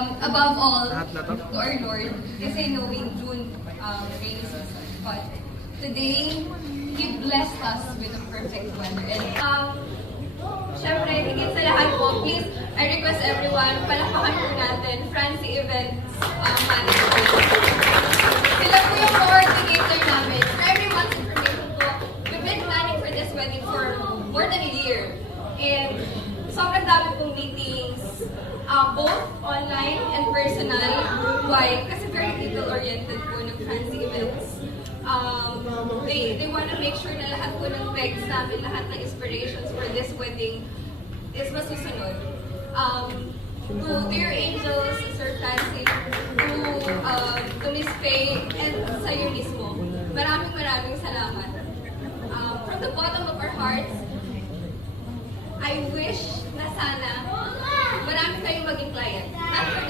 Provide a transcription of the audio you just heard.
Above all, to our Lord, kasi knowing June rainy season. But today, He blessed us with a perfect weather. And syempre, higit sa lahat po, please, I request everyone, palakpakan po natin, Francie Events Management. Sila po yung coordinator namin. For everyone's information po, we've been planning for this wedding for more than a year. And sobrang dami pong meetings, both online and personal. Why? Kasi very detail-oriented po ng Francie Events. They want to make sure na lahat po ng pegs namin, lahat ng inspirations for this wedding is masusunod. To Dear Angels, Sir Francie, to Miss Faye, and sa'yo mismo, maraming salamat. From the bottom of our hearts, I wish na sana marami kayong maging client. Not for